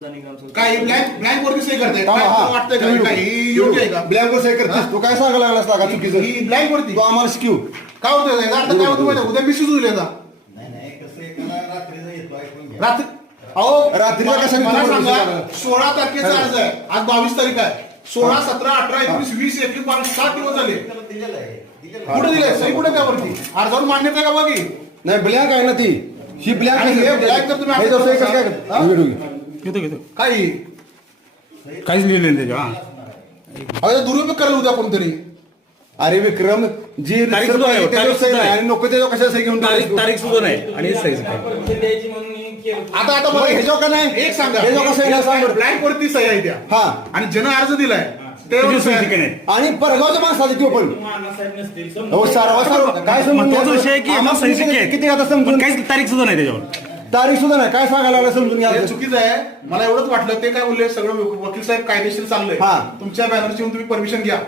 काही ब्लँक वरती सही करताय वाटतंय का काही योग्य आहे का? ब्लँक वर सही करतेस तू काय सांगायला लागलास लागा चुकीचं ही ब्लँक वरती तू आम्हाला शिकवू काय होतं याचा अर्थ काय होतं माहिती आहे? उद्या मिसयूज होईल याचा. रात्री अहो रात्रीला कशाने मला तुम्हाला सांगा, मिसयूज 16 तारखेचा अर्ज आहे, आज 22 तारीख आहे. 16, 17, 18, 19, 20, 21, 22, 7 दिवस झाले. कुठे दिले सही कुठे त्यावरती अर्जावर मान्यता का बघी नाही ब्लँक आहे ना ती ही ब्लँक आणि हे ब्लँक तर तुम्ही सही कसं काय हा? घेतो काही काहीच लिहिलं नाही त्याच्यावर अरे दुरुपयोग करायला उद्या कोणतरी अरे विक्रम जी तारीख सुद्धा आहे, त्याच्यावर तारीख सही सुद्धा नाही आहे. आणि नको त्याच्यावर कशा सही घेऊन तारीख सुद्धा नाही आणि सहीच नाही. आता मग ह्याच्यावर का नाही एक सांगा ह्याच्यावर कसं आहे सांग बरं. ब्लँक वरती सही आहे त्या हा आणि ज्यानं अर्ज दिलाय त्याची ते सही ठिकाणी आहे. आणि परगावच्या माणसाचे तो पण हो सारवा काय समजून महत्वाचा विषय आहे की आम्हाला आम्हाला सही शिक्के आहेत. किती आता समजून पण काहीच तारीख सुद्धा नाही त्याच्यावर. तारीख सुद्धा नाही काय सांगायला लागलं समजून घ्या हे चुकीचं आहे. मला एवढंच वाटलं ते काय बोलले सगळं वकील साहेब कायदेशीर चाललंय हा. तुमच्या बॅनरची येऊन तुम्ही परमिशन घ्या